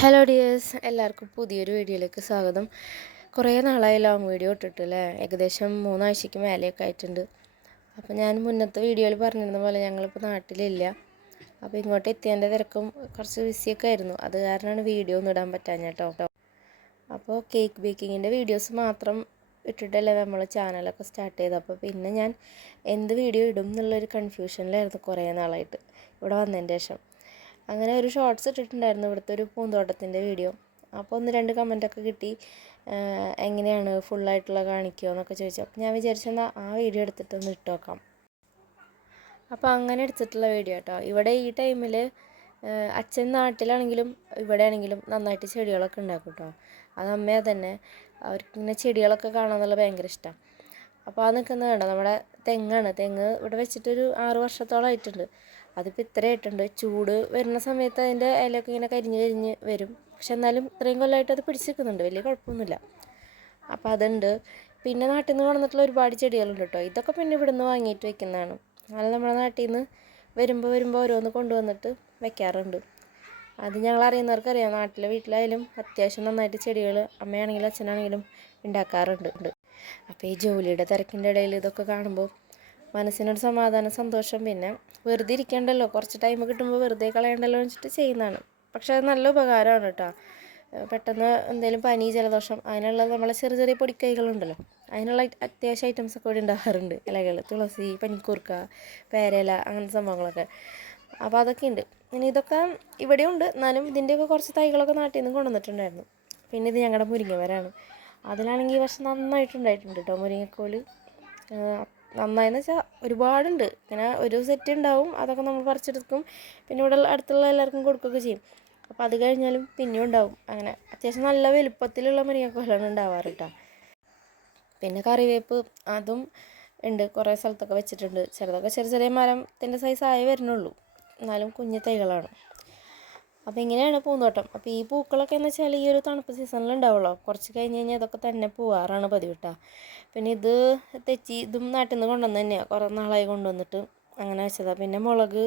Hello dears എല്ലാവർക്കും പുതിയൊരു വീഡിയോയിലേക്ക് സ്വാഗതം. കുറേ നാളായി ലോങ് വീഡിയോ ഇട്ടിട്ടില്ലേ? ഏകദേശം മൂന്നാഴ്ചയ്ക്ക് മേലെയൊക്കെ ആയിട്ടുണ്ട്. അപ്പോൾ ഞാൻ മുന്നത്തെ വീഡിയോയിൽ പറഞ്ഞിരുന്ന പോലെ ഞങ്ങളിപ്പോൾ നാട്ടിലില്ല. അപ്പോൾ ഇങ്ങോട്ട് എത്തിയതിന്റെ തിരക്കും കുറച്ച് ബിസിയൊക്കെ ആയിരുന്നു. അത് കാരണമാണ് വീഡിയോ ഒന്നും ഇടാൻ പറ്റാഞ്ഞ കേട്ടോ. അപ്പോൾ കേക്ക് ബേക്കിങ്ങിന്റെ വീഡിയോസ് മാത്രം ഇട്ടിട്ടല്ലേ നമ്മൾ ചാനലൊക്കെ സ്റ്റാർട്ട് ചെയ്തത്. അപ്പോൾ പിന്നെ ഞാൻ എന്ത് വീഡിയോ ഇടും എന്നുള്ളൊരു കൺഫ്യൂഷനിലായിരുന്നു കുറേ നാളായിട്ട്. ഇവിടെ വന്നതിന്റെ ശേഷം. അങ്ങനെ ഒരു ഷോർട്സ് ഇട്ടിട്ടുണ്ടായിരുന്നു ഇവിടുത്തെ ഒരു പൂന്തോട്ടത്തിന്റെ വീഡിയോ അപ്പോൾ ഒന്ന് രണ്ട് കമന്റൊക്കെ കിട്ടി എങ്ങനെയാണ് ഫുള്ളായിട്ടുള്ള കാണിക്കുമോ എന്നൊക്കെ ചോദിച്ചു. അപ്പോൾ ഞാൻ വിചാരിച്ചെന്നാൽ ആ വീഡിയോ എടുത്തിട്ടൊന്ന് ഇട്ട് നോക്കാം. അപ്പോൾ അങ്ങനെ എടുത്തിട്ടുള്ള വീഡിയോ കേട്ടോ ഇവിടെ ഈ ടൈമിൽ അച്ഛൻ നാട്ടിലാണെങ്കിലും ഇവിടെ ആണെങ്കിലും നന്നായിട്ട് ചെടികളൊക്കെ ഉണ്ടാക്കും കേട്ടോ അത് അമ്മയെ തന്നെ. അവർക്ക് ഇങ്ങനെ ചെടികളൊക്കെ കാണാമെന്നുള്ള ഭയങ്കര ഇഷ്ടമാണ് അപ്പോൾ ആ നിൽക്കുന്നത് കണ്ടോ? നമ്മുടെ തെങ്ങാണ്. തെങ്ങ് ഇവിടെ വെച്ചിട്ടൊരു ആറ് വർഷത്തോളമായിട്ടുണ്ട് അതിപ്പോൾ ഇത്ര ആയിട്ടുണ്ട്. ചൂട് വരുന്ന സമയത്ത് അതിന്റെ ഇലയൊക്കെ ഇങ്ങനെ കരിഞ്ഞ് കരിഞ്ഞ് വരും. പക്ഷെ എന്നാലും ഇത്രയും കൊല്ലമായിട്ട് അത് പിടിച്ച് നിൽക്കുന്നുണ്ട് വലിയ കുഴപ്പമൊന്നുമില്ല. അപ്പോൾ അതുണ്ട്. പിന്നെ നാട്ടിൽ നിന്ന് വളർന്നിട്ടുള്ള ഒരുപാട് ചെടികളുണ്ട് കേട്ടോ. ഇതൊക്കെ പിന്നെ ഇവിടെ നിന്ന് വാങ്ങിയിട്ട് വെക്കുന്നതാണ്. അത് നമ്മുടെ നാട്ടിൽ നിന്ന് വരുമ്പോൾ വരുമ്പോൾ ഓരോന്ന് കൊണ്ടുവന്നിട്ട് വെക്കാറുണ്ട്. അത് ഞങ്ങൾ അറിയുന്നവർക്കറിയാം. നാട്ടിലെ വീട്ടിലായാലും അത്യാവശ്യം നന്നായിട്ട് ചെടികൾ അമ്മയാണെങ്കിലും അച്ഛനാണെങ്കിലും ഉണ്ടാക്കാറുണ്ട്. അപ്പോൾ ഈ ജോലിയുടെ തിരക്കിന്റെ ഇടയിൽ ഇതൊക്കെ കാണുമ്പോൾ മനസ്സിനൊരു സമാധാനം സന്തോഷം പിന്നെ വെറുതെ ഇരിക്കണ്ടല്ലോ. കുറച്ച് ടൈം കിട്ടുമ്പോൾ വെറുതെ കളയണ്ടല്ലോ എന്ന് വെച്ചിട്ട് ചെയ്യുന്നതാണ്. പക്ഷെ അത് നല്ല ഉപകാരമാണ് കേട്ടോ. പെട്ടെന്ന് എന്തെങ്കിലും പനി ജലദോഷം അതിനുള്ള നമ്മളെ ചെറിയ ചെറിയ പൊടിക്കൈകളുണ്ടല്ലോ. അതിനുള്ള അത്യാവശ്യം ഐറ്റംസ് ഒക്കെ ഇവിടെ ഉണ്ടാകാറുണ്ട് ഇലകൾ തുളസി പനിക്കൂർക്ക പേരയില അങ്ങനത്തെ സംഭവങ്ങളൊക്കെ. അപ്പോൾ അതൊക്കെ ഉണ്ട്. ഇനി ഇതൊക്കെ ഇവിടെയുണ്ട് എന്നാലും ഇതിന്റെയൊക്കെ കുറച്ച് തൈകളൊക്കെ നാട്ടിൽ നിന്ന് കൊണ്ടുവന്നിട്ടുണ്ടായിരുന്നു. പിന്നെ ഇത് ഞങ്ങളുടെ മുരിങ്ങമരമാണ് അതിലാണെങ്കിൽ ഈ വർഷം നന്നായിട്ടുണ്ടായിട്ടുണ്ട് കേട്ടോ മുരിങ്ങക്കോൽ. നന്നായെന്ന് വെച്ചാൽ ഒരുപാടുണ്ട്. ഇങ്ങനെ ഒരു സെറ്റ് ഉണ്ടാവും അതൊക്കെ നമ്മൾ പറിച്ചെടുക്കും. പിന്നെ ഇവിടെ അടുത്തുള്ള എല്ലാവർക്കും കൊടുക്കുകയൊക്കെ ചെയ്യും. അപ്പോൾ അത് കഴിഞ്ഞാലും പിന്നെയും ഉണ്ടാവും. അങ്ങനെ അത്യാവശ്യം നല്ല വലുപ്പത്തിലുള്ള മുരിങ്ങക്കോലാണ് ഉണ്ടാവാറ് കേട്ടോ പിന്നെ കറിവേപ്പ് അതും ഉണ്ട്. കുറേ സ്ഥലത്തൊക്കെ വെച്ചിട്ടുണ്ട്. ചിലതൊക്കെ ചെറിയ ചെറിയ മരത്തിന്റെ സൈസ് ആയി വരുന്നുള്ളൂ. എന്നാലും കുഞ്ഞു തൈകളാണ്. അപ്പോൾ ഇങ്ങനെയാണ് പൂന്തോട്ടം അപ്പോൾ ഈ പൂക്കളൊക്കെ എന്ന് വെച്ചാൽ ഈ ഒരു തണുപ്പ് സീസണിൽ ഉണ്ടാവുള്ളൂ. കുറച്ച് കഴിഞ്ഞ് കഴിഞ്ഞാൽ ഇതൊക്കെ തന്നെ പൂവാറാണ് പതിവ് പിന്നെ ഇത് തെച്ചി ഇതും നാട്ടിൽ നിന്ന് കൊണ്ടുവന്ന് തന്നെയാണ് കുറേ നാളായി കൊണ്ടുവന്നിട്ട് അങ്ങനെ വെച്ചതാണ് പിന്നെ മുളക്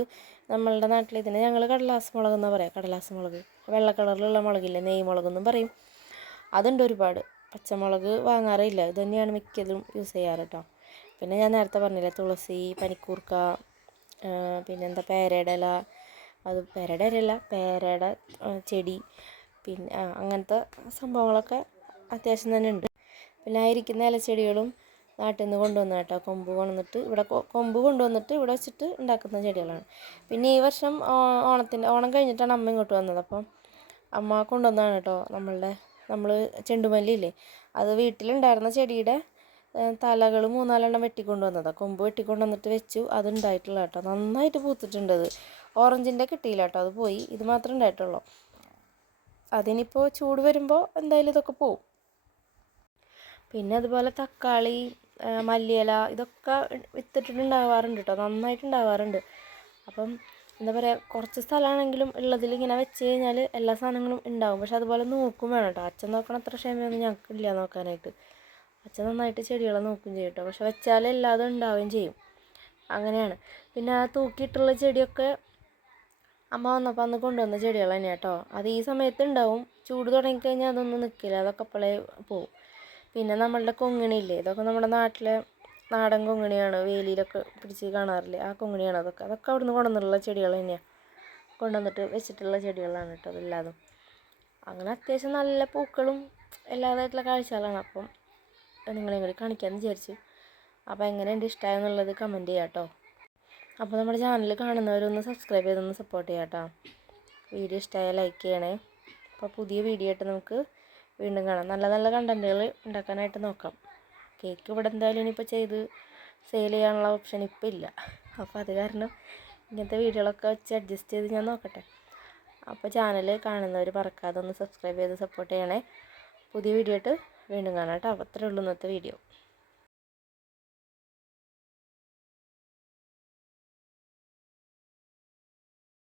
നമ്മളുടെ നാട്ടിൽ ഇതിനെ ഞങ്ങൾ കടലാസ് മുളക് എന്നാണ് പറയുക കടലാസ് മുളക്. വെള്ള കളറിലുള്ള മുളകില്ലേ നെയ് മുളക് എന്നും പറയും. അതുണ്ട് ഒരുപാട്. പച്ചമുളക് വാങ്ങാറില്ല ഇത് തന്നെയാണ് മിക്കതും യൂസ് ചെയ്യാറ് കേട്ടോ പിന്നെ ഞാൻ നേരത്തെ പറഞ്ഞില്ലേ തുളസി പനിക്കൂർക്ക പിന്നെന്താ പേരയുടെ ഇല അത് പേരയുടെ ഇലയല്ല പേരയുടെ ചെടി പിന്നെ അങ്ങനത്തെ സംഭവങ്ങളൊക്കെ അത്യാവശ്യം തന്നെ ഉണ്ട്. പിന്നെ ആ ഇരിക്കുന്ന ഇലച്ചെടികളും നാട്ടിൽ നിന്ന് കൊണ്ടുവന്ന കേട്ടോ കൊമ്പ് കൊണ്ടുവന്നിട്ട് ഇവിടെ കൊമ്പ് കൊണ്ടുവന്നിട്ട് ഇവിടെ വെച്ചിട്ട് ഉണ്ടാക്കുന്ന ചെടികളാണ്. പിന്നെ ഈ വർഷം ഓണത്തിന്റെ ഓണം കഴിഞ്ഞിട്ടാണ് അമ്മ ഇങ്ങോട്ട് വന്നത്. അപ്പം അമ്മ കൊണ്ടുവന്നതാണ് കേട്ടോ നമ്മളുടെ നമ്മൾ ചെണ്ടുമല്ലിയില്ലേ അത് വീട്ടിലുണ്ടായിരുന്ന ചെടിയുടെ തലകൾ മൂന്നാലെണ്ണം വെട്ടിക്കൊണ്ടുവന്നതാണ് കൊമ്പ് വെട്ടിക്കൊണ്ടുവന്നിട്ട് വെച്ചു അതുണ്ടായിട്ടുള്ള കേട്ടോ നന്നായിട്ട് പൂത്തിട്ടുണ്ടത് ഓറഞ്ചിന്റെ കിട്ടിയില്ല കേട്ടോ. അത് പോയി. ഇത് മാത്രമേ ഉണ്ടായിട്ടുള്ളൂ. അതിനിപ്പോൾ ചൂട് വരുമ്പോൾ എന്തായാലും ഇതൊക്കെ പോവും. പിന്നെ അതുപോലെ തക്കാളി മല്ലിയില ഇതൊക്കെ വിത്തിട്ടിട്ടുണ്ടാവാറുണ്ട് കേട്ടോ. നന്നായിട്ടുണ്ടാവാറുണ്ട്. അപ്പം എന്താ പറയുക കുറച്ച് സ്ഥലമാണെങ്കിലും ഉള്ളതിൽ ഇങ്ങനെ വെച്ച് കഴിഞ്ഞാൽ എല്ലാ സാധനങ്ങളും ഉണ്ടാവും. പക്ഷെ അതുപോലെ നോക്കും വേണം കേട്ടോ. അച്ഛൻ നോക്കണ അത്ര ക്ഷമയൊന്നും ഞങ്ങൾക്ക് ഇല്ല നോക്കാനായിട്ട്. അച്ഛൻ നന്നായിട്ട് ചെടികളെ നോക്കും ചെയ്യും കേട്ടോ. പക്ഷെ വെച്ചാൽ എല്ലാതും ഉണ്ടാവുകയും ചെയ്യും. അങ്ങനെയാണ്. പിന്നെ ആ തൂക്കിയിട്ടുള്ള ചെടിയൊക്കെ അമ്മ വന്നപ്പോൾ അന്ന് കൊണ്ടുവന്ന ചെടികൾ തന്നെയാണ് കേട്ടോ അത് ഈ സമയത്ത് ഉണ്ടാവും ചൂട് തുടങ്ങിക്കഴിഞ്ഞാൽ അതൊന്നും നിൽക്കില്ല അതൊക്കെ അപ്പോഴേ പോവും. പിന്നെ നമ്മളുടെ കൊങ്ങിണിയില്ലേ? ഇതൊക്കെ നമ്മുടെ നാട്ടിലെ നാടൻ കൊങ്ങിണിയാണ്. വേലിയിലൊക്കെ പിടിച്ച് കാണാറില്ലേ? ആ കൊങ്ങിണിയാണ് അതൊക്കെ. അതൊക്കെ അവിടുന്ന് കൊണ്ടുവന്നിട്ടുള്ള ചെടികൾ തന്നെയാണ് കൊണ്ടുവന്നിട്ട് വെച്ചിട്ടുള്ള ചെടികളാണ് കേട്ടോ അതെല്ലാതും. അങ്ങനെ അത്യാവശ്യം നല്ല പൂക്കളും എല്ലാതായിട്ടുള്ള കാഴ്ചകളാണ്. അപ്പം നിങ്ങളെയും കൂടി കാണിക്കാമെന്ന് വിചാരിച്ചു. അപ്പോൾ എങ്ങനെയുണ്ട്? ഇഷ്ടമായെന്നുള്ളത് കമന്റ് ചെയ്യാം കേട്ടോ അപ്പോൾ നമ്മുടെ ചാനൽ കാണുന്നവരൊന്ന് സബ്സ്ക്രൈബ് ചെയ്തൊന്ന് സപ്പോർട്ട് ചെയ്യാം കേട്ടോ വീഡിയോ ഇഷ്ടമായാൽ ലൈക്ക് ചെയ്യണേ. അപ്പോൾ പുതിയ വീഡിയോ ആയിട്ട് നമുക്ക് വീണ്ടും കാണാം. നല്ല നല്ല കണ്ടന്റുകൾ ഉണ്ടാക്കാനായിട്ട് നോക്കാം. കേക്ക് ഇവിടെ എന്തായാലും ഇനിയിപ്പോൾ ചെയ്ത് സെയിൽ ചെയ്യാനുള്ള ഓപ്ഷൻ ഇപ്പം ഇല്ല. അപ്പോൾ അത് കാരണം ഇങ്ങനത്തെ വീഡിയോകളൊക്കെ വെച്ച് അഡ്ജസ്റ്റ് ചെയ്ത് ഞാൻ നോക്കട്ടെ. അപ്പോൾ ചാനൽ കാണുന്നവർ മറക്കാതെ ഒന്ന് സബ്സ്ക്രൈബ് ചെയ്ത് സപ്പോർട്ട് ചെയ്യണേ. പുതിയ വീഡിയോ ആയിട്ട് വീണ്ടും കാണാം കേട്ടോ അപ്പോൾ അത്രേ ഉള്ളൂ ഇന്നത്തെ വീഡിയോ